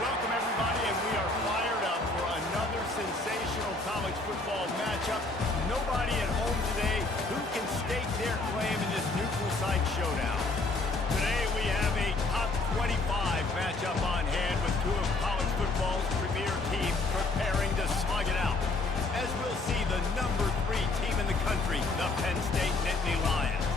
Welcome, everybody, and we are fired up for another sensational college football matchup. Nobody at home today who can stake their claim in this neutral site showdown. Today we have a top 25 matchup on hand with two of college football's premier teams preparing to slug it out. As we'll see the number 3 team in the country, the Penn State Nittany Lions,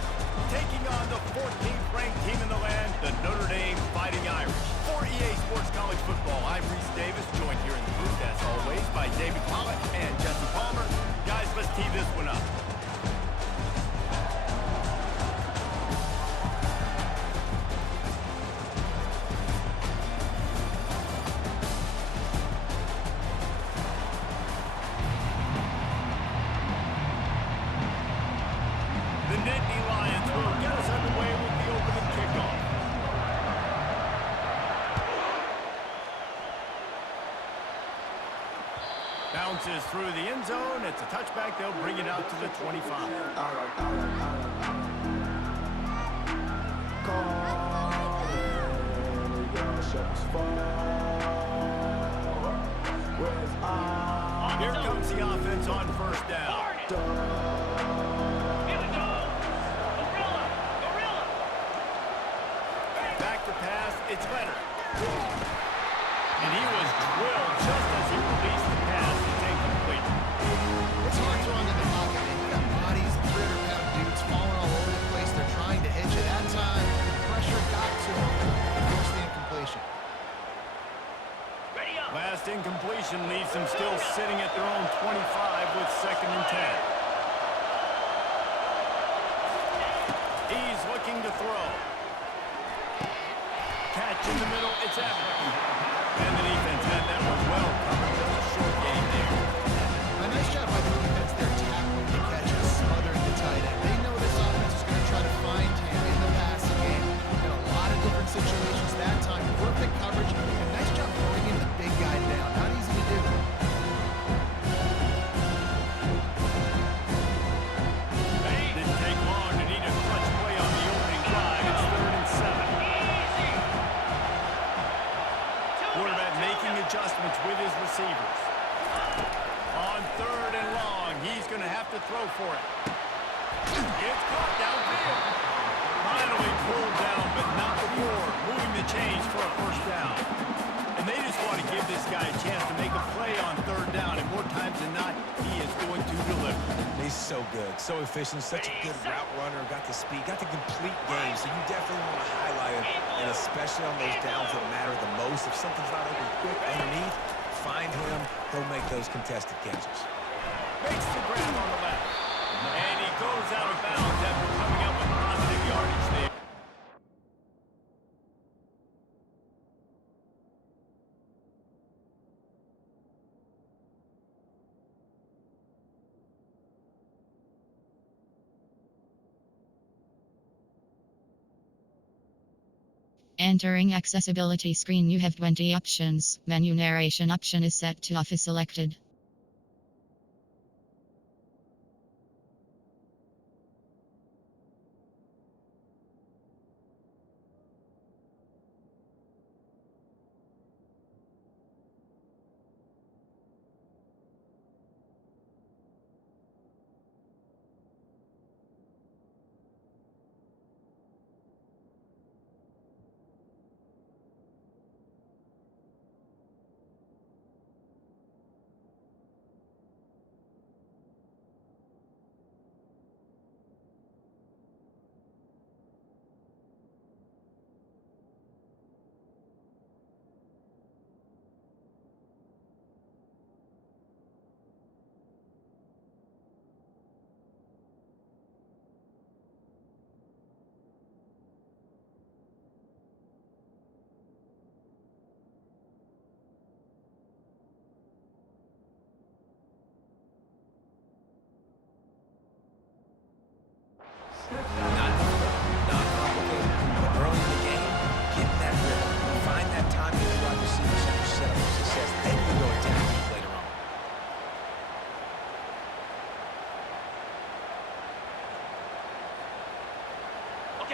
taking on the 14th ranked team in the land, the Notre Dame Fighting Irish. For EA Sports College Football, I'm Reese Davis, joined here in the booth, as always, by David Pollock and Jesse Palmer. Guys, let's tee this one up. The Nittany Lions will get us underway with the opening kickoff. Bounces through the end zone. It's a touchback. They'll bring it out to the 25. Here comes the offense on first down. Back to pass, it's Leonard. And he was drilled just as he released the pass. It's incomplete. It's hard throwing in the pocket, man. You got bodies, 300-pound dudes falling all over the place. They're trying to hitch it. That time, the pressure got to him and forced the incompletion. Last incompletion leaves them still sitting at their own 25 with 2nd and 10. He's looking to throw. Catch in the middle, it's Evans. And the defense had that one well covered. Just a short game there. A nice job by the defense there, tackling the catch and smothering the tight end. They know this offense is going to try to find him in the passing game in a lot of different situations. That time, perfect coverage, and nice job bringing the big guy down. Not easy to do. Didn't take long to need a clutch play on the opening drive. It's 3rd and 7. Quarterback making adjustments with his receivers. On 3rd and long, he's going to have to throw for it. It's caught downfield. Finally pulled down, but not before moving the chains for a first down. And they just want to give this guy a chance to make a play on 3rd down, and more times than not, he is going to deliver. He's so good, so efficient, such a good route runner, got the speed, got the complete game, so you definitely want to highlight him, and especially on those downs that matter the most. If something's not open quick underneath, find him, he'll make those contested catches. Makes the grab on the left, and he goes out of bounds after coming up with positive yardage there. Entering accessibility screen, you have 20 options. Menu narration option is set to off is selected.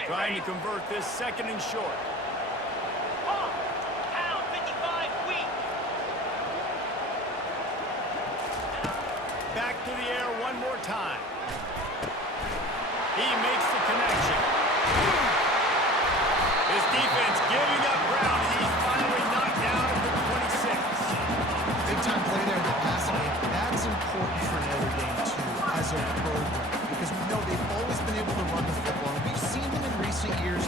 Trying to convert this 2nd and short. Pound 55. one more time. He makes the connection. His defense giving up ground. He's finally knocked down at the 26. Big-time play there in the passing game. That's important for Notre Dame, too, as a program, because we know they've always been able to run the football, and we've seen them in recent years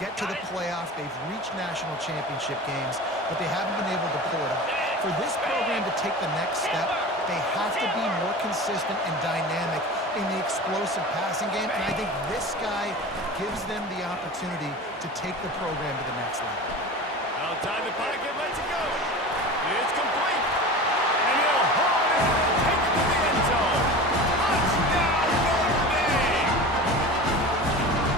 get to the playoff. They've reached national championship games, but they haven't been able to pull it off. For this program to take the next step, they have to be more consistent and dynamic in the explosive passing game, and I think this guy gives them the opportunity to take the program to the next level. Outside the pocket, lets it go. It's complete. And he'll hold it and take it to the end zone. Touchdown, Notre Dame!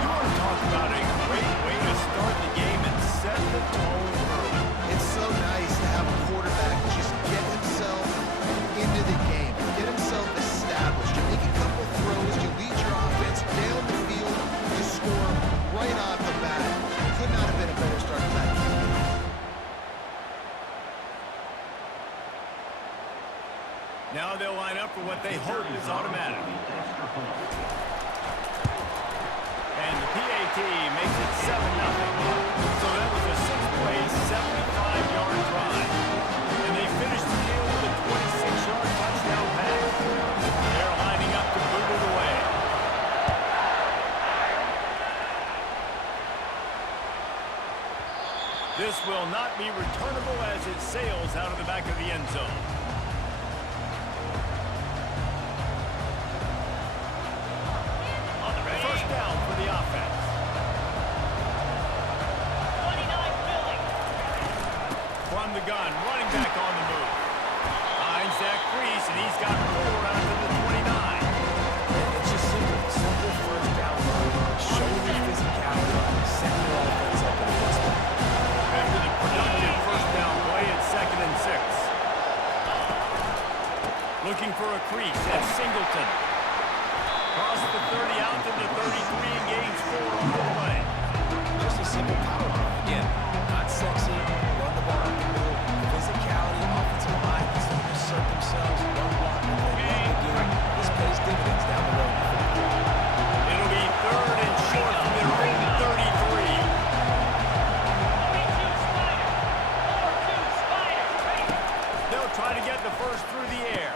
You want to talk about a great way to start the game and set the tone early. It's so nice to have a quarterback just get himself into the game, get himself established. You make a couple throws, you lead your offense down the field, you score right off the bat. Could not have been a better start to that game. Now they'll line up for what they hope is automatic. And the PAT makes it 7-0. So that was a 6-play, 75-yard drive. And they finished the deal with a 26-yard touchdown pass. They're lining up to boot it away. This will not be returnable as it sails out of the back of the end zone. First down for the offense. 29 Philly. From the gun, running back on the move. Finds that crease, and he's got 4 out to the 29. It's just simple first down run. Show your physicality, set your offense up in the spot. After the productive first down play, it's 2nd and 6. Looking for a crease at Singleton. Cross the 30 out to the 33 and gains 4 on the play. Just a simple power run. Again, not sexy, run the ball up the middle. Physicality, offensive line, assert themselves, run block, what they love to do. This pays dividends down the road. It'll be 3rd and short from their own 33. 42 Spider. They'll try to get the first through the air.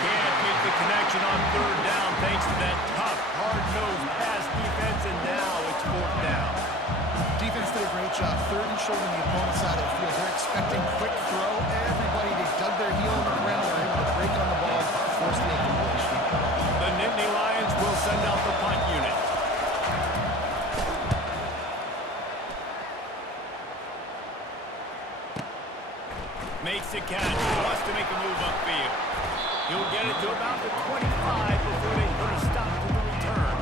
Can't make the connection on 3rd down thanks to that tough, hard-nosed pass defense, and now it's 4th down. Defense did a great job, 3rd and short on the opponent's side of the field. They're expecting quick throw. Everybody, they dug their heel on the ground. They're able to break on the ball, force the incompletion. The Nittany Lions will send out the punt unit. Makes the catch, wants to make a move upfield. He'll get it to about the 25 before they put a stop to the return.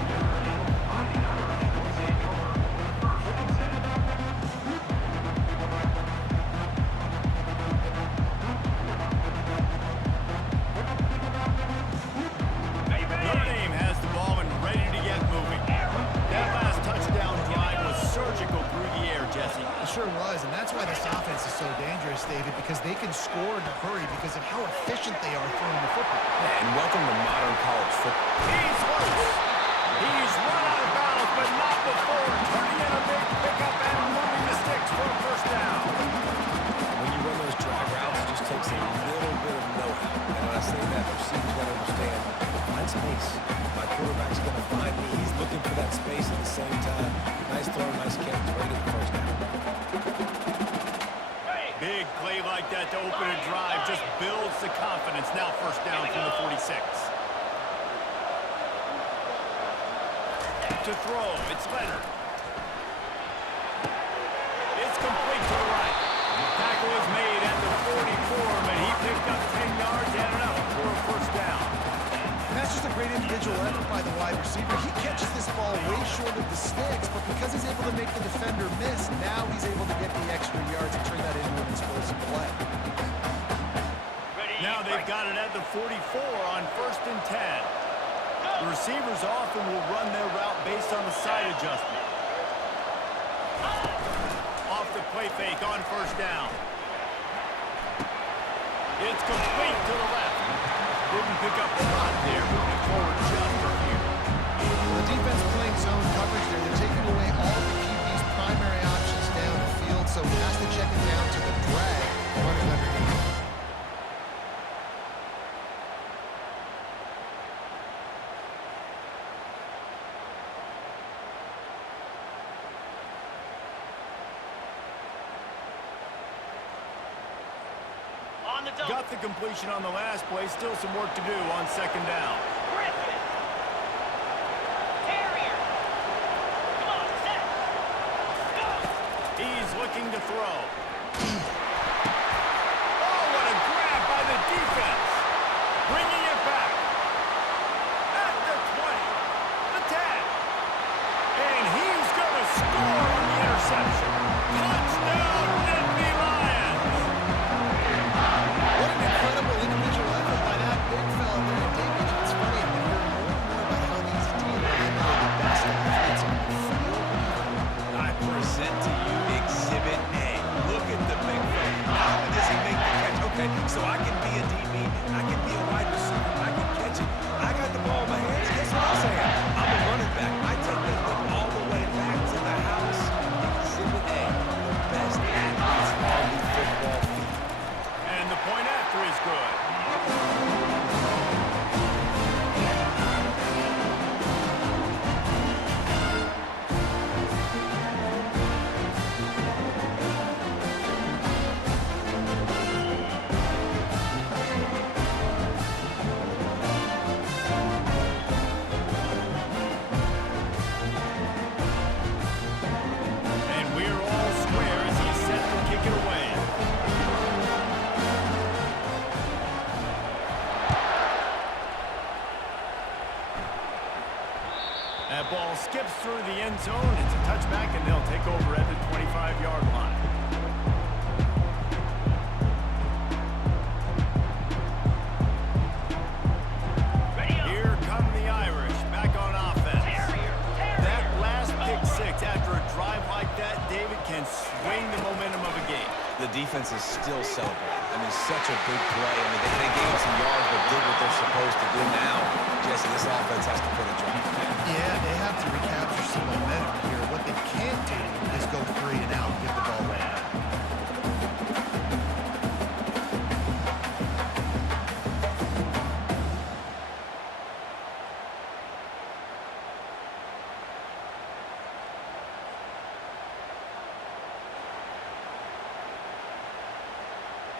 Notre Dame has the ball and ready to get moving. That last touchdown drive was surgical through the air, Jesse. It sure was, and that's why this offense is so dangerous, David, because they can score in a hurry because of how efficient they are throwing the football. Yeah, and welcome to modern college football. He's loose. He's run out of bounds, but not before turning in a big pickup and moving the sticks for a first down. When you run those drag routes, it just takes a little bit of know-how. And when I say that, the receiver's got to understand, find space. My quarterback's going to find me. He's looking for that space at the same time. Nice throw, nice catch, right at the first down. Big play like that to open a drive just builds the confidence. Now first down from the 46. To throw, it's Leonard. It's complete to the right. Tackle is made at the 44, but he picked up 10 yards and enough for a first down. And that's just a great individual effort by the wide receiver. He catches this ball way short of the sticks, but because he's able to make the defender miss, now he's able to get the extra yards and turn that into an explosive play. Now they've got it at the 44 on 1st and 10. The receivers often will run their route based on the side adjustment. Off the play fake on first down. It's complete to the left. Didn't pick up a lot there, moving forward just a few. The defense playing zone coverage there. They're taking away all the QB's primary options down the field, so he has to check it down to the drag running underneath. On the double. Got the completion on the last play. Still some work to do on second down. Griffin. Carrier. Come on, set. Go. He's looking to throw. Oh, what a grab by the defense. Bringing it back. At the 20. The 10. And he's going to score on the interception. Touchdown, Nittany Lions. What an incredible individual effort by that big fella there. And David, it's funny, I've been hearing more and more about how these D-linemen are the best athletes on the field. I present to you Exhibit A. Look at the big fella. Not only does he make the catch, okay, so I can be a DB, I can be a wide receiver, I can catch it. I got the ball in my hands, guess what else I am? I'm a running back. I take that thing all the way back to the house. Exhibit A, the best athletes on the football field. And the point after is good. And we're all square as he's set to kick it away. That ball skips through the end zone. It's a touchback, and they'll take over at the 25-yard line. Ready up. Here come the Irish, back on offense. Carrier. That last pick six after a drive like that, David can swing the momentum of a game. The defense is still celebrating. I mean, such a big play. I mean, they gave up some yards, but did what they're supposed to do now. Jesse, this offense has to put a drive. Yeah, they have to recapture some momentum here. What they can't do is go 3 and out and give the ball right back.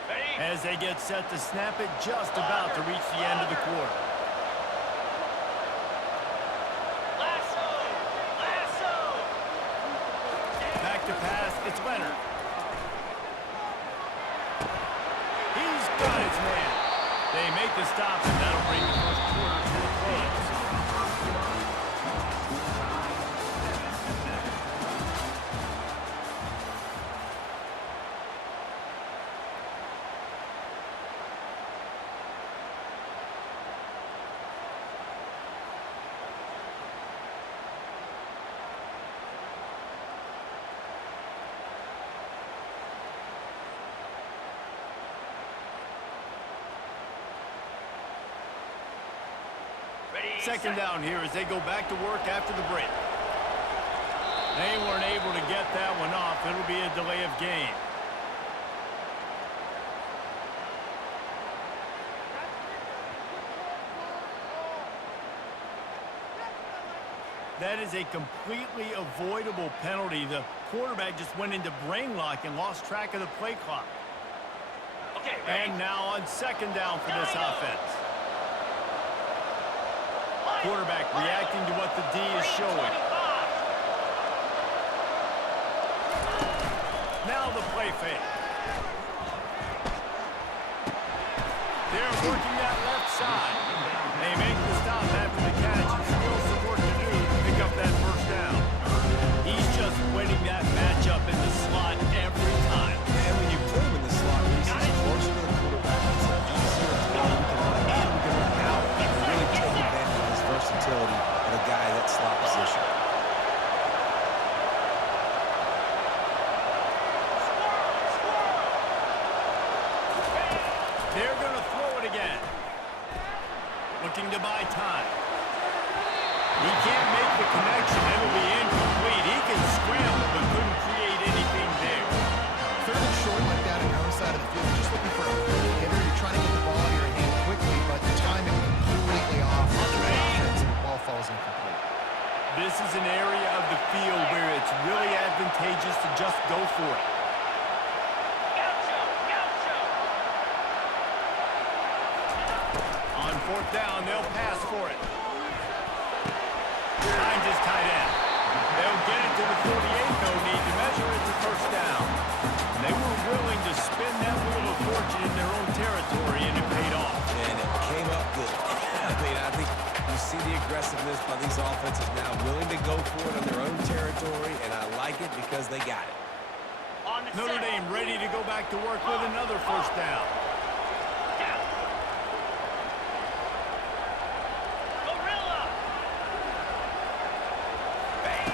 Ready. As they get set to snap it, just about to reach the end of the quarter. Lasso. Lasso. Back to pass, it's Leonard. He's got his man. They make the stop, and that'll bring the first quarter to a close. Ready. Second down here as they go back to work after the break. They weren't able to get that one off. It'll be a delay of game. That is a completely avoidable penalty. The quarterback just went into brain lock and lost track of the play clock. Okay, ready. And now on second down for this offense. Quarterback reacting to what the D is showing. 25. Now the play fake. They're working that left side. They make the stop after the catch, and still some work to do to pick up that first down. He's just winning that matchup in the slot every time. And when you put him in the slot, he's closer to the quarterback. It's an easier throw. We can run in, we can run out, and really take advantage of his versatility of a guy in that slot position. They're going to throw it again. looking to buy time. He can't make the connection. It'll be incomplete. He can scramble, but couldn't create anything there. Third and short like that on your own side of the field. You're just looking for a quick hitter. You're trying to get the ball in your hand quickly, but the timing completely off. The offense and the ball falls incomplete. This is an area of the field where it's really advantageous to just go for it. On fourth down, they'll pass for it. Finds his tight end. They'll get it to the 48, no need to measure it to first down. They were willing to spin that wheel of fortune in their own territory, and it paid off. And it came up good. I think you see the aggressiveness by these offenses now, willing to go for it on their own territory, and I like it because they got it. Notre Dame ready to go back to work with another first down.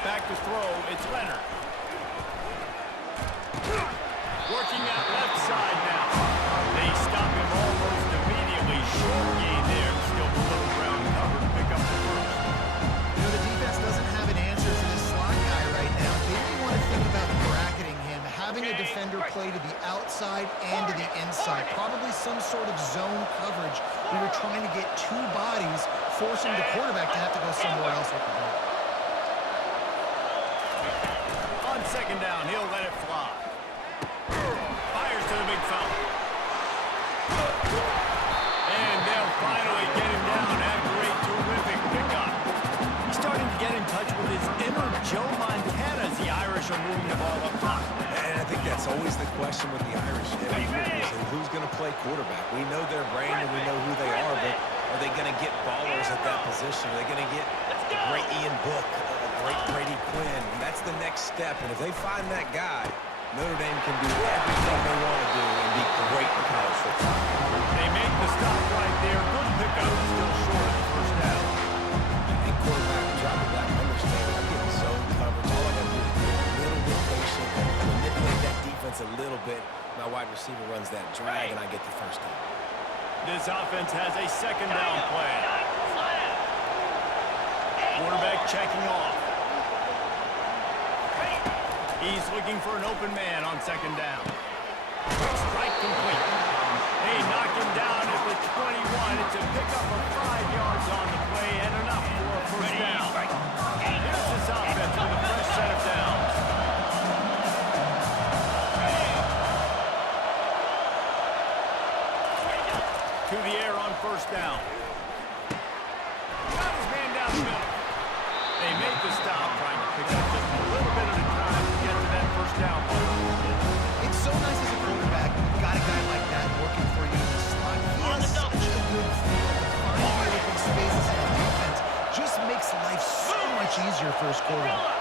Back to throw, it's Leonard. Working out left side now. They stop him almost immediately. Short gain there, still below ground cover to pick up the first. You know, the defense doesn't have an answer for this slot guy right now. They may want to think about bracketing him, having a defender play to the outside and to the inside. Probably some sort of zone coverage where you're trying to get two bodies, forcing the quarterback to have to go somewhere else with the ball. On second down, he'll let it fly. Fires to the big fella. And they'll finally get him down after a terrific pickup. He's starting to get in touch with his inner Joe Montana as the Irish are moving the ball up top. And I think that's always the question with the Irish. Who's going to play quarterback? We know their brand and we know who they are, but are they going to get ballers at that position? Are they going to get a great Ian Book, a great Brady Quinn? And that's the next step. And if they find that guy, Notre Dame can do everything they want to do and be great in college football. They make the stop right there. Good pickup, still short of the first down. And quarterback dropping back, understand I'm getting zone coverage. All I got to do is be a little bit patient, manipulate that defense a little bit. My wide receiver runs that drag, and I get the first down. This offense has a second down plan. Quarterback checking off. He's looking for an open man on second down. Strike complete. They knock him down at the 21. It's a pickup of 5 yards on the play and enough for a first down. Here's this offense with a fresh set of downs. To the air on first down. Got his man down the middle. They make the stop, trying to pick up just a little bit at a time to get to that first down ball. It's so nice as a quarterback when you've got a guy like that working for you in the slot. He has such a good feel to find the open spaces in the defense. Just makes life so much easier for his quarterback.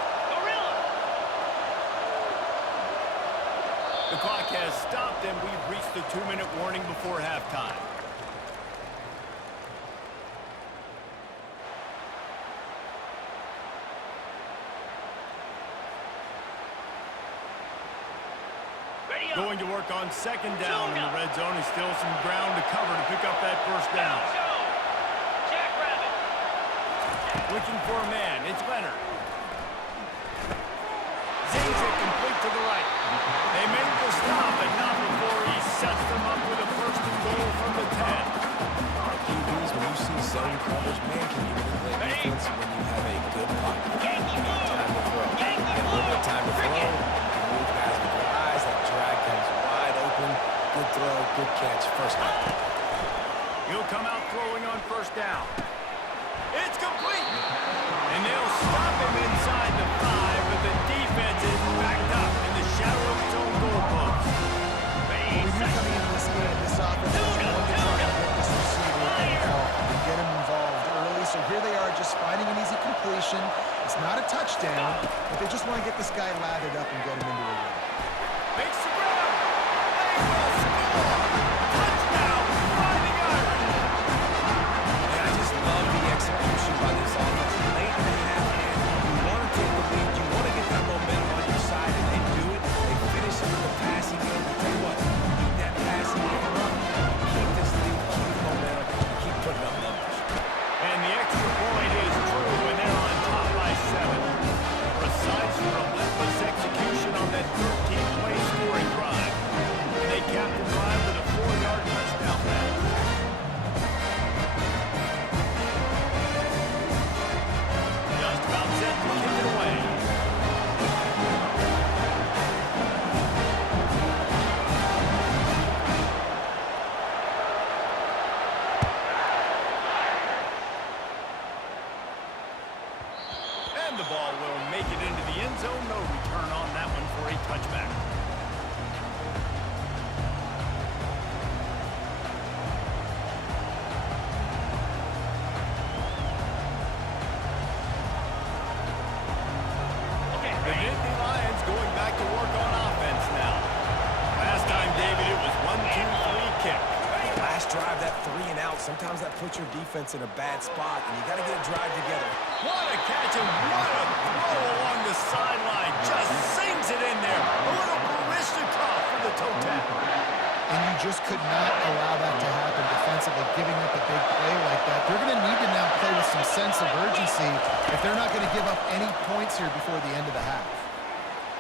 The clock has stopped, and we've reached the 2-minute warning before halftime. Going to work on second down in the red zone. Is still some ground to cover to pick up that first down. Looking for a man. It's Leonard. Zings it complete to the right. They make the stop, but not before he sets them up with a first and goal from the 10. QBs, when you see zone coverage, man, can you manipulate defense when you have a good pocket? Time to throw. And a little bit of time to throw. Move guys with their eyes. That drag comes wide open. Good throw, good catch, first down. He'll come out throwing on first down. It's complete. And they'll stop him inside the 5, but the defense is backed up in the shadow of its own goalpost. When you're coming into this game, this offense is going to try to get this receiver involved and get him involved early. So here they are just finding an easy completion. It's not a touchdown, but they just want to get this guy lathered up and get him into a rhythm. Makes the grab. They will score. Touchdown, Fighting Irish. And I just love the execution by this offense. Late in the half, man, you want to take the lead. You want to get that momentum on your side, and they do it. They finish it with the passing game. I tell you what, keep that passing game up. Keep this lead, keep the momentum, and keep putting up numbers. Sometimes that puts your defense in a bad spot, and you got to get a drive together. What a catch and what a throw along the sideline. Just sings it in there. A little Barishnikov for the toe tap. And you just could not allow that to happen defensively, giving up a big play like that. They're going to need to now play with some sense of urgency if they're not going to give up any points here before the end of the half.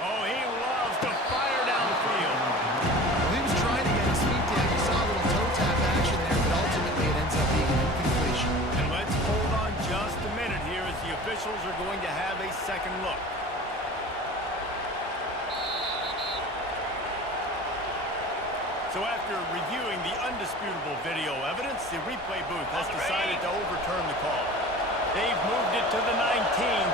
Oh, he loves to fire down the field. Well, he was trying to get his feet down. He saw a little toe tap action there, but ultimately it ends up being an incompletion. And let's hold on just a minute here as the officials are going to have a second look. So after reviewing the undisputable video evidence, the replay booth has decided to overturn the call. They've moved it to the 19,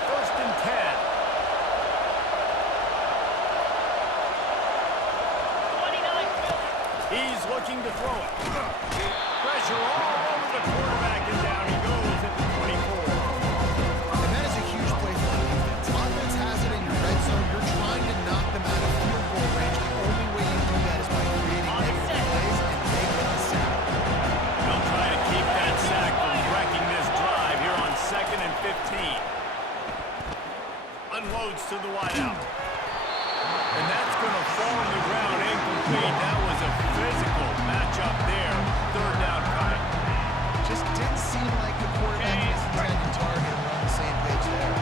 first and 10. He's looking to throw it. Pressure all over the quarterback, and down he goes at the 24. And that is a huge play for the defense. Offense has it in your red zone. You're trying to knock them out of field goal range. The only way you do that is by creating negative plays, and they get the sack. They'll try to keep that sack from wrecking this drive here on 2nd and 15. Unloads to the wideout. And that's going to fall on the ground incomplete. That was a physical matchup there. Third down coming. Just didn't seem like the quarterback was intended target. We're on the same page there.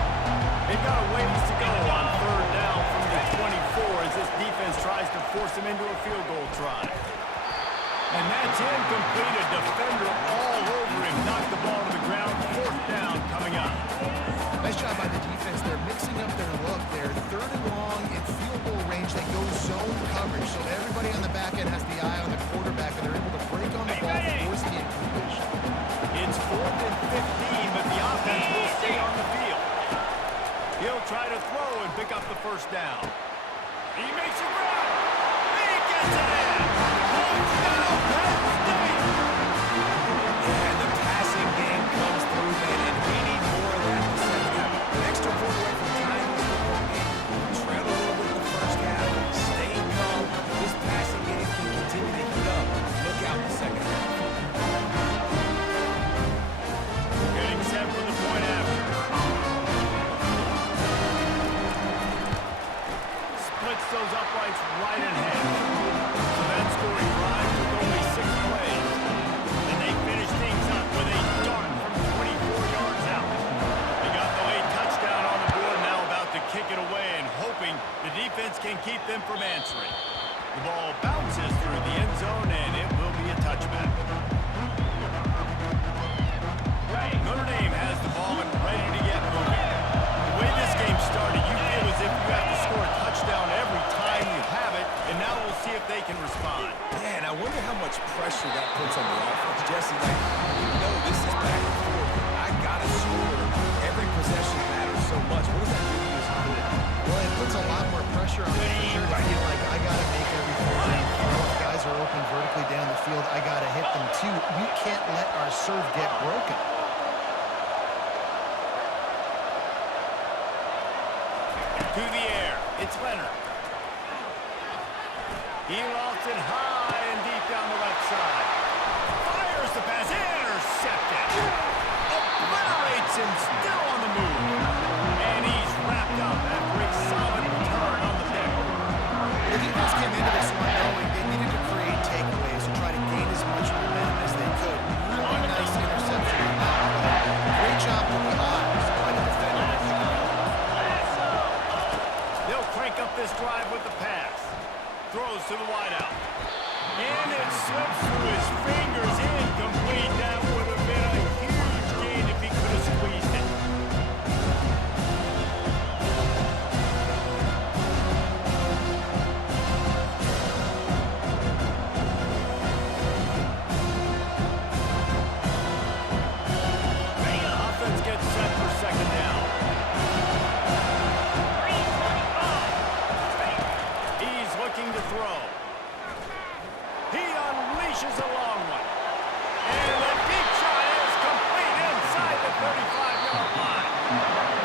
They've got a ways to go on third down from the 24 as this defense tries to force them into a field goal try. And that's incomplete. A defender all over him. Knocked the ball to the ground. Fourth down coming up. Nice job by the defense. They're mixing up their look. They're third and long in field goal range. They go zone coverage, so everybody on the back end has the eye on the quarterback, and they're able to break on the ball to force the incompletion. It's 4th and 15, but the offense will stay on the field. He'll try to throw and pick up the first down. He makes a run. He gets it in. Touchdown, Penn State. And the passing game comes through, man, and we need more of that in the second half. An extra point away from tying this football game. Trail a little bit in the first half, staying calm. This passing game can continue to heat up. Look out in the second half. Getting set for the point after. Splits those uprights right in half. So that scoring drive took only 6 plays. And they finished things up with a dart from 24 yards out. They got the late touchdown on the board, now about to kick it away and hoping the defense can keep them from answering. The ball bounces through the end zone and it will be a touchback. Notre Dame has the ball and ready to get moving. The way this game started, you feel as if you have to score a touchdown every time you have it, and now we'll see if they can respond. Man, I wonder how much pressure that puts on the offense. Jesse, like, you know this is back and forth. I got to score. Every possession matters so much. What does that do to you as a quarterback? Well, it puts a lot more pressure on me for sure to feel like I got to make every throw. If guys are open vertically down the field, I got to hit them too. We can't let our serve get broken. To the air, it's Leonard. He lofts it high and deep down the left side. Fires the pass, intercepted. Obliterates him, still on the move. And he's wrapped up after a solid return on the pick. The defense came into this one knowing they needed to create takeaways to try to gain as much momentum as they could. Really nice interception on that play. Great job with the eyes by the defender to pick it up. They'll crank up this drive with the pass. Throws to the wideout. And it slips through his fingers. Incomplete. That would have been a huge gain if he could have squeezed it. Offense gets set for second down. He's looking to throw. He unleashes a long one. And the deep shot is complete inside the 35-yard line.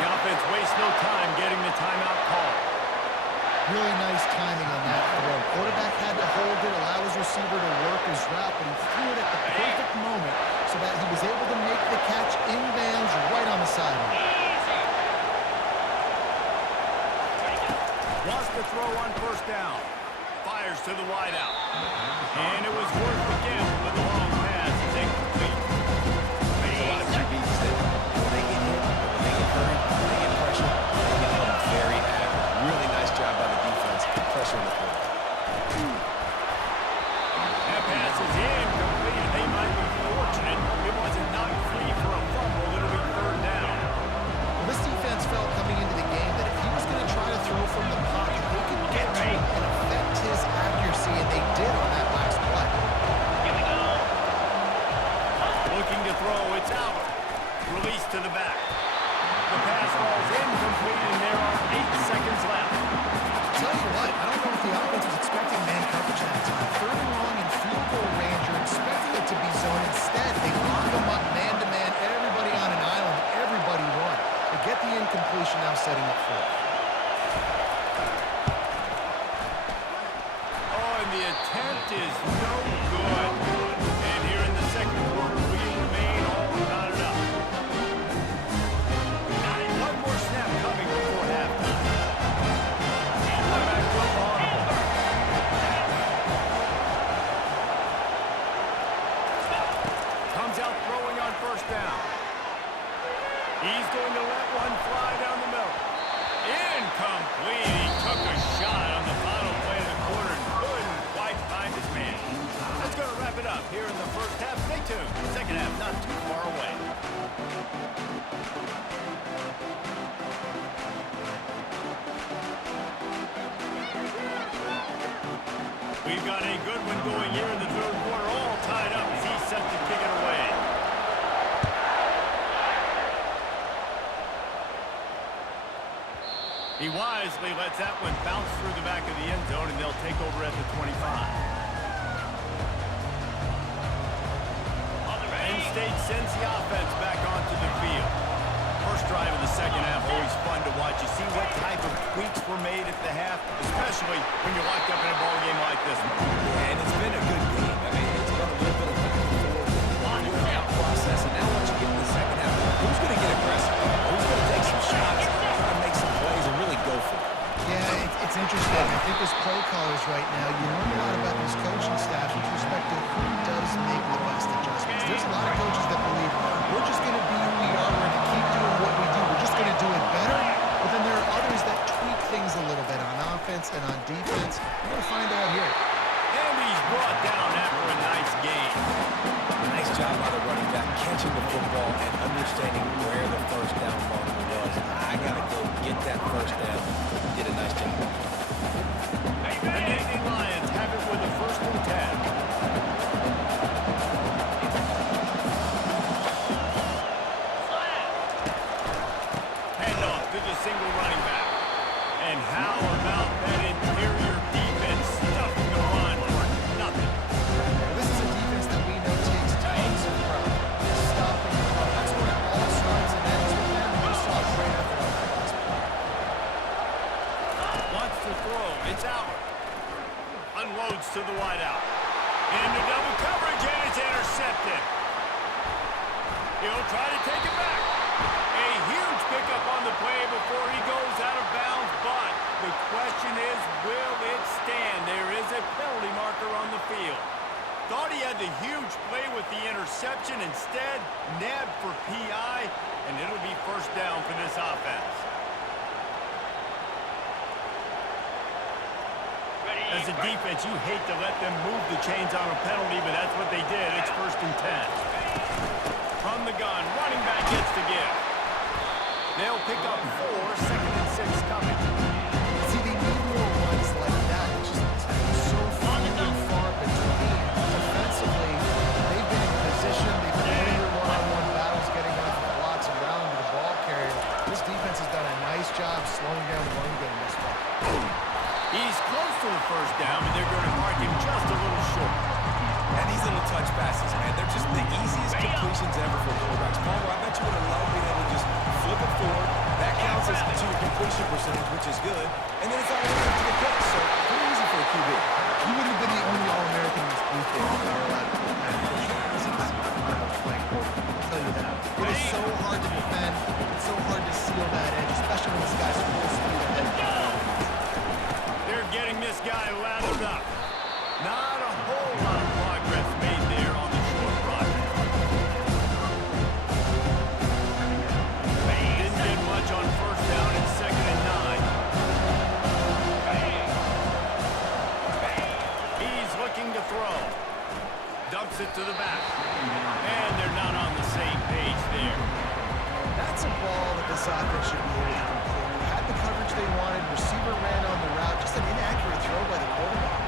The offense wastes no time getting the timeout call. Really nice timing on that throw. Quarterback had to hold it, allow his receiver to work his route, but he threw it at the perfect moment so the wideout. And it was worth the gamble, but the long pass is incomplete. There's a lot of QBs that when they get hit, when they get hurried, when they get pressure, they become very active. Really nice job by the defense. Pressure in the field. That pass is incomplete. They might be fortunate it wasn't knocked free for a fumble. It'll be third down. Well, this defense felt coming into the game that if he was going to try to throw from the pocket, they could get to him and affect his accuracy, and they did on that last play. Here we go. Looking to throw, it's out. Release to the back. The pass falls incomplete, and there are 8 seconds left. Tell you what, I don't know if the offense was expecting man coverage at the time. Third and long in field goal range, you're expecting it to be zone. Instead, they lock them up man-to-man, everybody on an island, everybody won. They get the incompletion, now setting up fourth. Oh, and the attempt is no good. And here in the second quarter, we remain all knotted up. One more snap coming before halftime. Quarterback will audible. Comes out throwing on first down. He's going to let one fly down the middle. Incomplete. He took a shot on the final play of the quarter and couldn't quite find his man. That's going to wrap it up here in the first half. Stay tuned. Second half not too far away. We've got a good one going here in the third quarter, all tied up as he's set to kick it away. He wisely lets that one bounce through the back of the end zone, and they'll take over at the 25. Penn State sends the offense back onto the field. First drive of the second half, always fun to watch. You see what type of tweaks were made at the half, especially when you're locked up in a ball game like this one. And it's been a good game. I mean, it's been a little bit of back and forth, the out process, and now once you get in the second half, who's going to get aggressive? Who's going to take some shots, try to make some plays, and really go for it? Yeah, it's interesting. I think as play callers right now, you learn a lot about these coaching staffs with respect to who does make the best adjustments. There's a lot of coaches that believe we're just going to be who we are, we're going to keep doing what we do, we're just going to do it better. But then there are others that tweak things a little bit on offense and on defense. We're going to find out here. And he's brought down after a nice game. Nice job by the running back, catching the football and understanding where the first down marker was. I got to go get that first down. Did a nice job. The Nittany Lions have it with a 1st and 10. Handoff to the single running back. And how about that interior defense stuffing the run for nothing? This is a defense that we know takes tons of pride. Stopping the run. That's where it all starts and ends with them. We saw a great effort on that last play. Wants to throw. It's out. Unloads to the wideout. Into double coverage, and it's intercepted. He'll try to take it back. A huge pickup on the play before he goes out of bounds, but the question is, will it stand? There is a penalty marker on the field. Thought he had the huge play with the interception. Instead, nabbed for PI, and it'll be first down for this offense. As a defense, you hate to let them move the chains on a penalty, but that's what they did. It's 1st and 10. From the gun, running back gets the give. They'll pick up 4, 2nd and 6 coming. See, they need more runs like that. It's just so few and far between. Defensively, they've been in position. They've been winning their one-on-one battles, getting off the blocks and rallying to the ball carrier. This defense has done a nice job slowing down the run game this far. He's close to the first down, but they're going to mark him just a little short. And these little touch passes, man, they're just the easiest completions ever for quarterbacks. Palmer, I bet you would have loved being able to just flip it forward. That counts as to your completion percentage, which is Not a whole lot of progress made there on the short run. Didn't get much on first down and 2nd and 9. He's looking to throw. Dumps it to the back. And they're not on the same page there. That's a ball that this offense should be able to complete. They had the coverage they wanted. Receiver ran on the route. Just an inaccurate throw by the quarterback.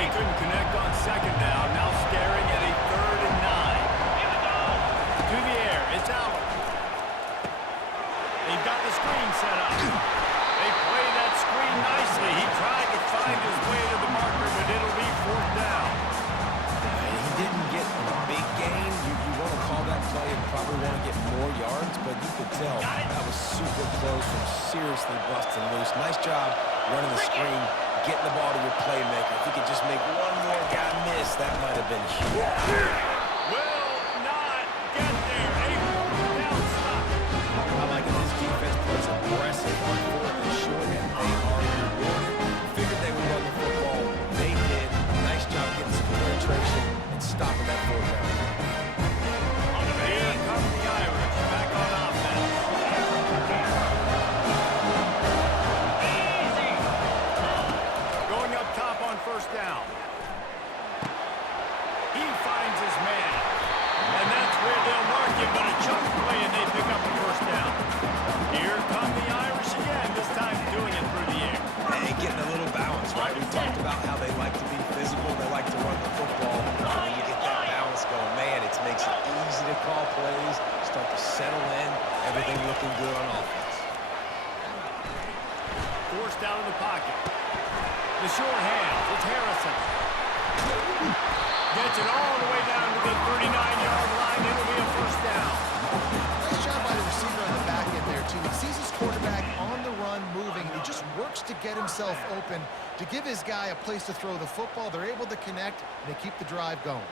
They couldn't connect on 2nd down. Now staring at a 3rd and 9. To the air. It's Allen. They've got the screen set up. They play that screen nicely. He tried to find his way to the marker, but it'll be 4th down. He didn't get a big gain. You want to call that play and probably want to get more yards, but you could tell that was super close and seriously busting loose. Nice job running the screen, getting the ball to your playmaker. If he could just make one more guy miss, that might have been huge. Will not get there. A 4th down stop. I like it. This defense plays aggressive on 4th and short, and they are rewarded. Figured they would run the football. They did. Nice job getting some penetration and stopping that 4th down. Here come the Irish back on offense. Going up top on 1st down. He finds his man. And that's where they'll mark him, but a chunk play and they pick up the 1st down. Here come the Irish again, this time doing it through the air. And getting a little balance, right? We talked about how they like to be physical, they like to run the football. And when you get that balance going, man, it makes it easy to call plays, start to settle in, everything looking good on offense. Forced out of the pocket. The short hands, it's Harrison. Gets it all the way down to the 39-yard line. It'll be a 1st down. Nice job by the receiver on the back end there, too. He sees his quarterback on the run moving, and he just works to get himself open to give his guy a place to throw the football. They're able to connect, and they keep the drive going.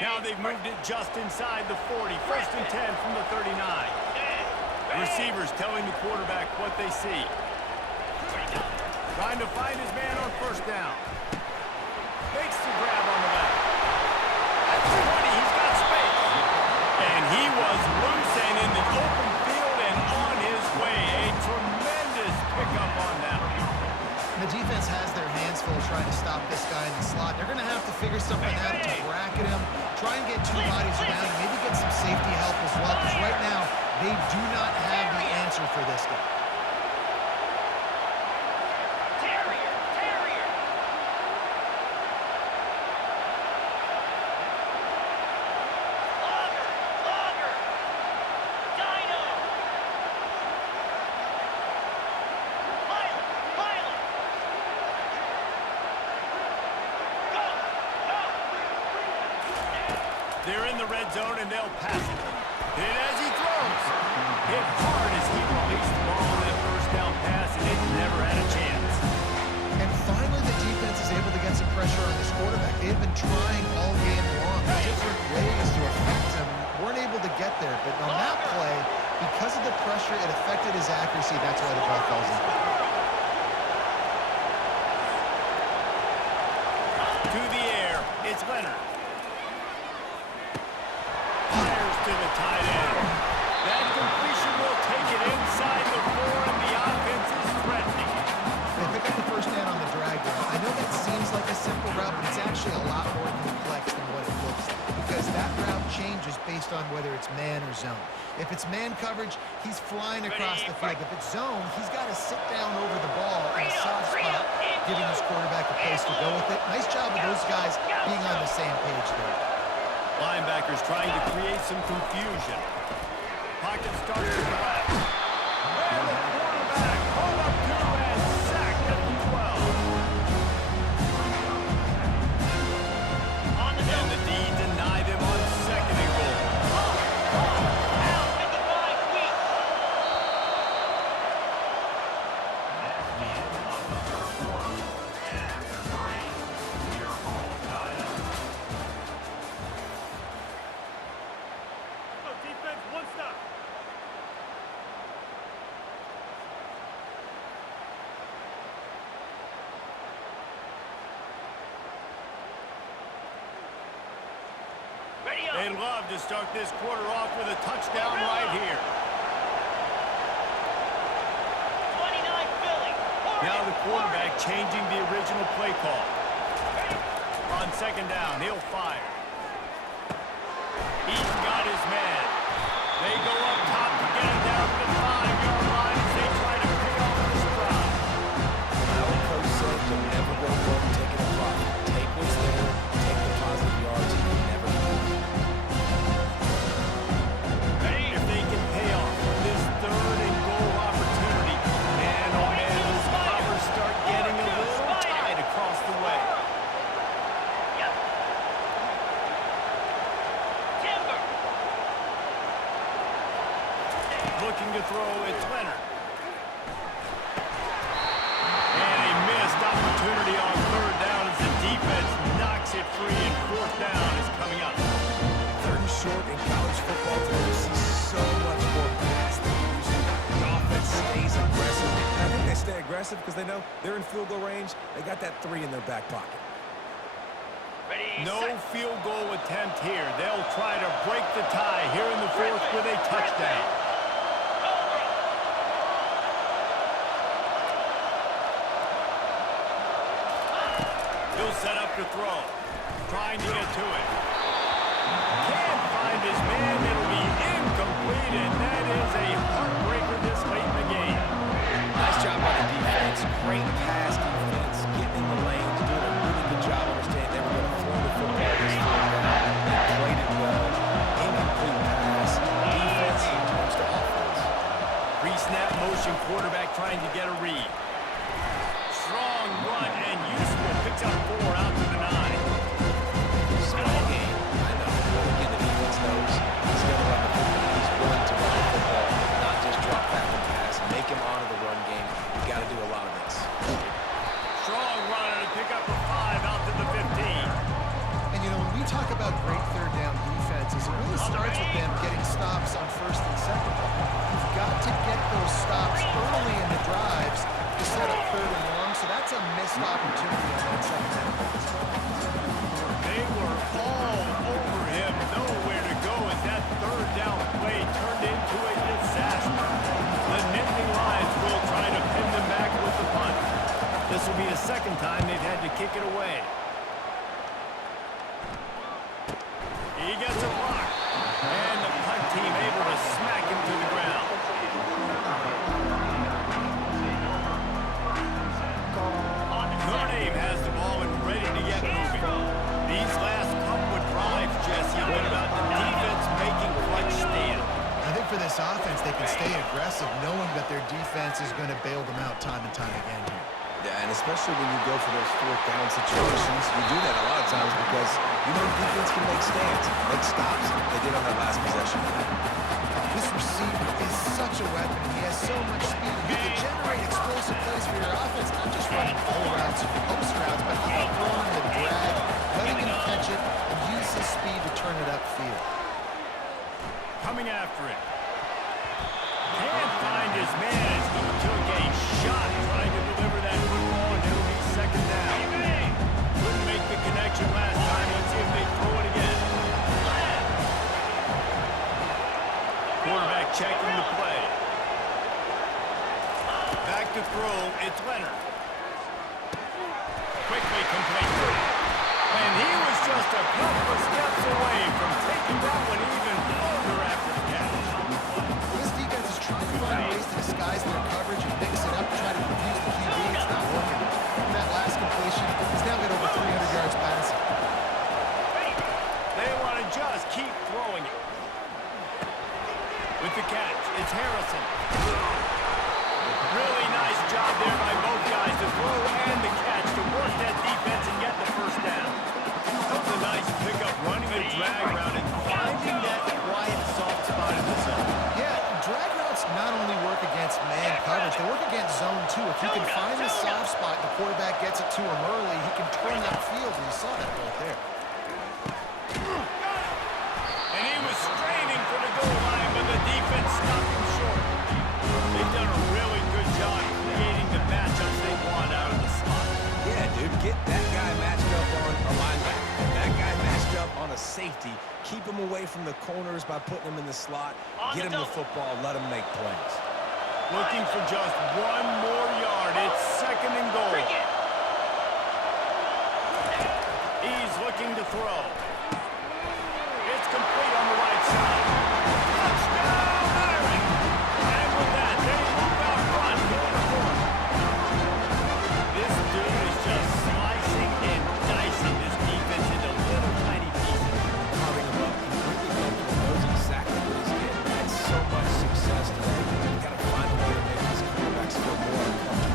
Now they've moved it just inside the 40. 1st and 10 from the 39. Receivers telling the quarterback what they see. Trying to find his man on 1st down. Makes the grab on the back. At the 20, he's got space. And he was loose and in the open field and on his way. A tremendous pickup on that. The defense has their hands full trying to stop this guy in the slot. They're going to have to figure something out to bracket him, try and get 2 bodies around him, maybe get some safety help as well, because right now they do not have the answer for this guy. They're in the red zone and they'll pass it. And as he throws, hit hard as he released the ball on that 1st down pass, and it never had a chance. And finally the defense is able to get some pressure on this quarterback. They have been trying all game long, different ways to affect him. Weren't able to get there, but on that play, because of the pressure, it affected his accuracy. That's why the ball falls in. To the air, it's Leonard. Fires to the tight end. That completion will take it inside the 4, and the offense is threatening. They pick up the 1st down on the drag route. I know that seems like a simple route, but it's actually a lot more complex than what it looks like, because that route changes based on whether it's man or zone. If it's man coverage, he's flying across the field. If it's zone, he's got to sit down over the ball in a soft spot, giving his quarterback a place to go with it. Nice job of those guys being on the same page there. Linebackers trying to create some confusion. Pocket starts to collapse. And the quarterback caught up to and sacked at the 12. And the D denied him on 2nd and goal. Ready up. They'd love to start this quarter off with a touchdown right here. 29 Philly. Now the quarterback changing the original play call. On second down, he'll fire. He's got his man. They go up top to get it down to the 5-yard line as they try to pay off this drive. Our coach said you'll never go wrong taking a profit. Take what's there, take the positive yards, and you'll never complain. Ready? If they can pay off this 3rd and goal opportunity, man, oh man, those covers start getting a little tight across the way. Yep. Timber. Looking to throw, it's Leonard. And a missed opportunity on 3rd down as the defense knocks it free, and 4th down is coming up. 3rd and short in college football today, you see so much more pass than you used to. The offense stays aggressive. And I think they stay aggressive because they know they're in field goal range. They got that 3 in their back pocket. Ready, No set. field goal attempt here. They'll try to break the tie here in the 4th with a touchdown. He'll set up to throw. Trying to get to it. Can't find his man. It'll be incomplete, and that is a heartbreaker this late in the game. Nice job by the defense. Great pass defense. Getting in the lanes, doing a really good job understanding they were going to throw the football this 4th down. They played it well. Incomplete pass. Defense turns to offense. Pre-snap motion, quarterback trying to get a read. Strong run and useful. Picks up 4 out to the 9. Small game. I know. But again, the defense knows he's going to run the football. He's willing to run the football, not just drop back and pass. Make him honor the run game. You got to do a lot of this. Strong run and a pick up for 5 out to the 15. And you know, when we talk about great 3rd down defenses, it really starts with them getting stops on 1st and 2nd. You've got to get those stops early in the drives to set up 3rd and long, so that's a missed opportunity on that 2nd down. They were all over him. Nowhere to go as that 3rd down play turned into a disaster. The Nittany Lions will try to pin them back with the punt. This will be the 2nd time they've had to kick it away. He gets a block. And the punt team able to smack him to the ground. Notre Dame has the ball and ready to get moving. These last couple of drives, Jesse, have been about the defense making clutch stand. I think for this offense, they can stay aggressive knowing that their defense is going to bail them out time and time again here. Yeah, and especially when you go for those 4th down situations, you do that a lot of times because you know defense can make stands, make stops. They did on that last possession. This receiver is such a weapon, and he has so much speed. He can generate explosive plays for your offense, not just running full routes and post routes, but even throwing the drag, letting him catch it, and use his speed to turn it upfield. Coming after it. Can't find his man as he took a shot trying to deliver that football, and it'll be 2nd down. Couldn't make the connection last time. Let's see if they throw it again. Quarterback checking the play. Back to throw, it's Leonard. Quickly complete. And he was just a couple of steps away from taking that one even further after the catch. This defense is trying to find ways to disguise their coverage and mix it up to try to confuse the QB. It's not working. That last completion, he's now got over 300 yards passing. They want to just keep throwing it. With the catch, it's Harrison. Really nice job there by both guys to throw and the catch to work that defense and get the 1st down. That was a nice pickup running the drag route and finding Keep them away from the corners by putting them in the slot. Get them the football. Let them make plays. Looking for just one more yard. It's 2nd and goal. He's looking to throw. It's complete on the right side. Touchdown, Irish! And with that, they move out front, going to 4. This dude is just slicing and dicing this defense into little tiny pieces. Carving them up, completely comfortable, knows exactly what he's getting. Had so much success today. You got to find a way to make these quarterbacks feel more uncomfortable.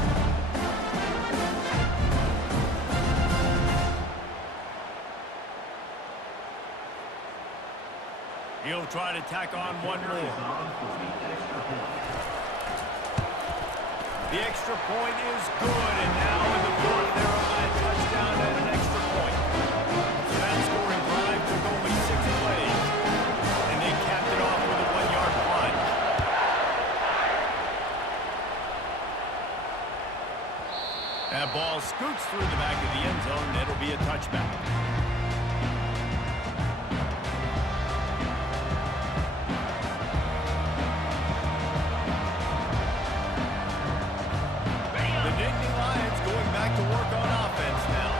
He'll try to tack on one more. The extra point is good, and now in the fourth, they're on a touchdown and an extra point. So that scoring drive took only 6 plays, and they capped it off with a 1-yard punt. That ball scoots through the back of the end zone, and it'll be a touchback. To work on offense now.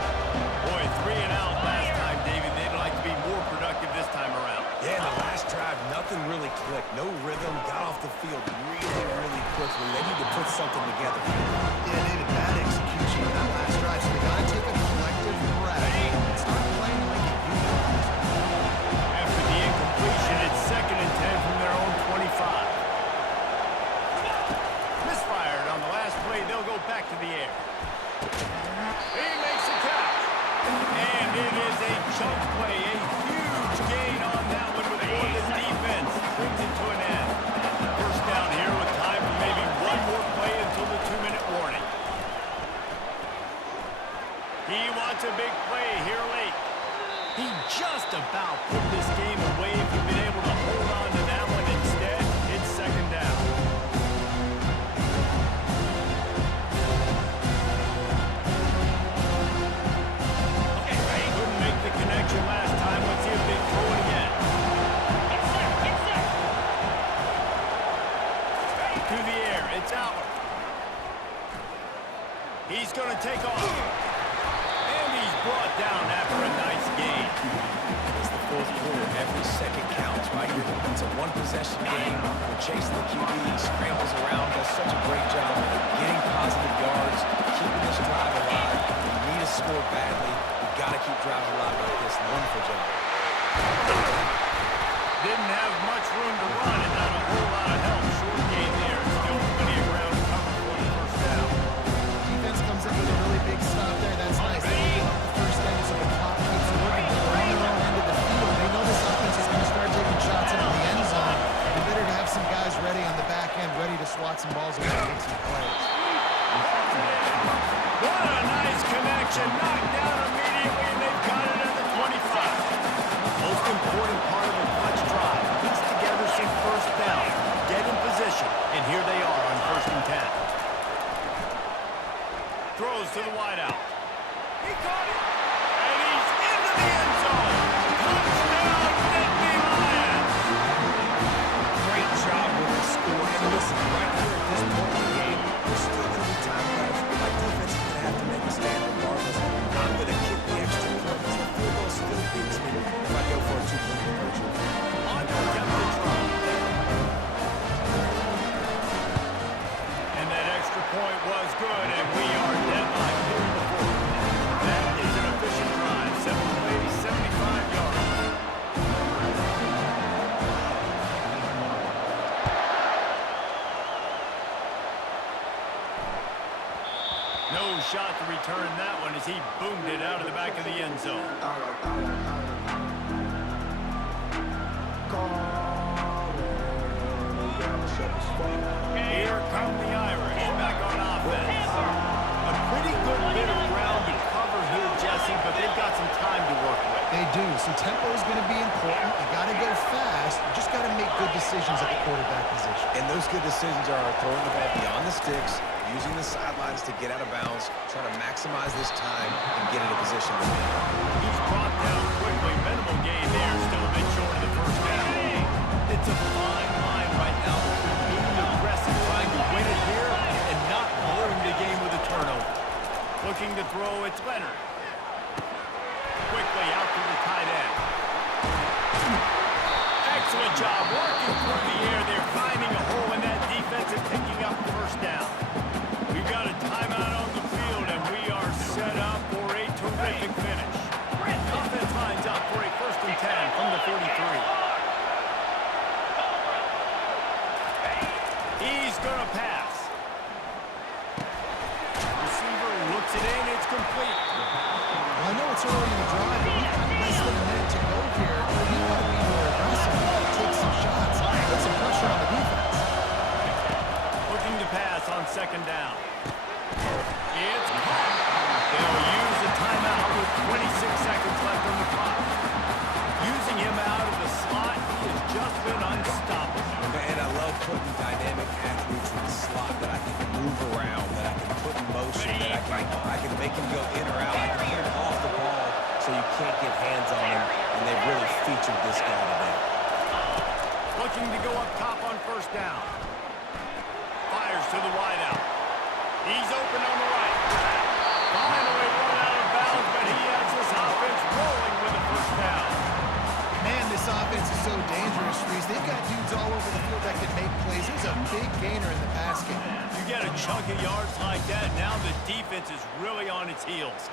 Boy, 3 and out last time, David. They'd like to be more productive this time around. Yeah, the last drive, nothing really clicked. No rhythm, got off the field really quickly. They need to put something together. Yeah, David, bad execution on that last drive, so they got to take a collective breath and start playing like a unit. After the incompletion, it's 2nd and 10 from their own 25. Misfired on the last play. They'll go back to the air. He makes a catch. And it is a chunk play. A huge gain on that one before the defense brings it to an end. First down here with time for maybe one more play until the 2-minute warning. He wants a big play here late. He just about put this game away if he'd been able to hold on to that one. Instead, it's 2nd down. Last time, let's see if they throw it again. Get set. To the air, it's out. He's going to take off. And he's brought down after a nice gain. It's the 4th quarter. Every second counts, right? It's a one-possession game. We're chasing the QB. He scrambles around, does such a great job getting positive yards, keeping this drive alive. We need to score badly. Got to keep drives alive like this. Wonderful job. Didn't have much room to run and not a whole lot of help. Short gain there. Still plenty of ground to cover for the first down. Defense comes in with a really big stop there. That's nice. They give up the first down, so the clock keeps working. They're on their own end of the field. They know this offense is going to start taking shots into the end zone. They better to have some guys ready on the back end, ready to swat some balls away and make some plays. What a nice connection. Knocked down immediately, and they've got it at the 25. Most important part of a clutch drive. Piece together some first down. Get in position. And here they are on 1st and 10. Throws to the wideout. He caught it. And he's into the end zone. Touchdown, Nittany Lions. Great job with the score. And listen, right here at this point in the game, there's still going to be time left. My defense is going to have to make a stand regardless. I'm going to kick the extra point because the field goal still beats me if I go for a 2-point conversion. On to attempt to try. And that extra point was good, and we are deadlocked here in the 4th. That is an efficient drive. 7 plays, 75 yards. No shot to return that one as he boomed it out of the back of the end zone. Here come the Irish back on offense. A pretty good bit of ground to cover here, Jesse, but they've got some time to work with. They do. So tempo is going to be important. You got to go fast. You just got to make good decisions at the quarterback position. And those good decisions are throwing the ball beyond the sticks, using the sidelines to get out of bounds, trying to maximize this time and get into position to win. He's brought down quickly. Minimal gain there. Still a bit short Looking to throw, it's Leonard. Quickly out to the tight end. Excellent job working through the air. They're finding a hole in that defense and picking up a first down. We've got a timeout on the field, and we are set up for a terrific finish. Offense lines up for a 1st and 10 from the 43. He's going to pass. Receiver looks it in. It's complete. Well, I know it's early in the drive, but we've got less than a minute to go here. We want to be more aggressive. We want to take some shots, put some pressure on the defense. Looking to pass on 2nd down. It's caught. They'll use the timeout with 26 seconds left on the clock. Using him out of the slot, he has just been unstoppable. And I love putting dynamic athletes in the slot that I can move around, that I can put in motion, that I can make him go in or out. I can put him off the ball so you can't get hands on him, and they've really featured this guy today. Looking to go up top on 1st down. Fires to the wideout. He's open on the right. Finally run out of bounds, but he has this offense rolling with a 1st down. Man, this offense is so dangerous, Reese. They've got dudes all over the field that can make plays. There's a big gainer in the pass game. You get a chunk of yards like that, now the defense is really on its heels.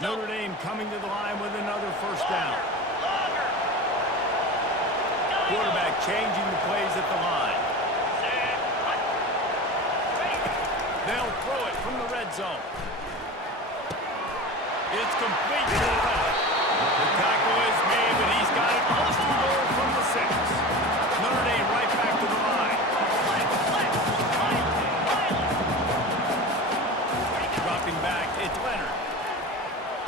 Notre Dame coming to the line with another 1st down. Quarterback changing the plays at the line. They'll throw it from the red zone. It's complete to the left. The tackle is made, but he's got it close to goal from the 6. Notre Dame right back to the line. Dropping back, it's Leonard.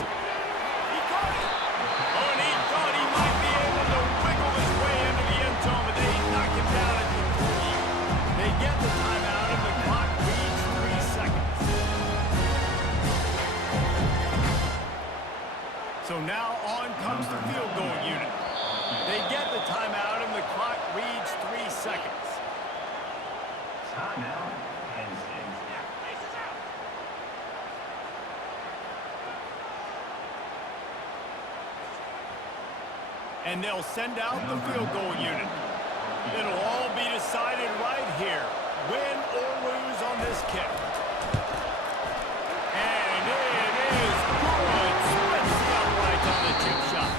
He caught it. Oh, and he thought he might be able to wiggle his way into the end zone, but they knock him down at the 3. They get the timeout, and the clock reads 3 seconds. So now on comes the field goal unit. They get the timeout, and the clock reads 3 seconds. Timeout, Penn State. And they'll send out the field goal unit. It'll all be decided right here, win or lose on this kick. And it is good. Splits the uprights on the chip shot.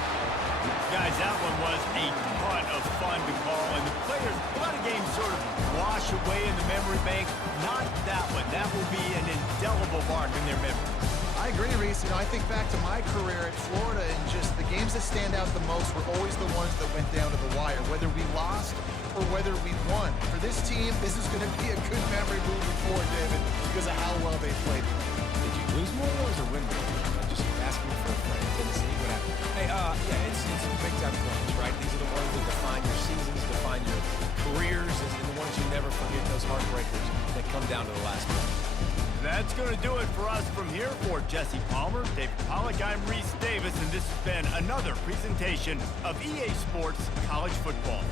Guys, that one was a ton of fun to call, and the players, a lot of games sort of wash away in the memory bank. Not that one. That will be an indelible mark in their memory. I agree, Reese. You know, I think back to my career at Florida, and just the games that stand out the most were always the ones that went down to the wire, whether we lost or whether we won. For this team, this is going to be a good memory moving forward, David, because of how well they played. Did you lose more of those or win more? I'm just asking for a friend. Tennessee, what happened? Hey, yeah, it's big time points, right? These are the ones that define your seasons, define your careers, and the ones you never forget, those heartbreakers that come down to the last minute. That's going to do it for us from here. For Jesse Palmer, David Pollack, I'm Reese Davis, and this has been another presentation of EA Sports College Football.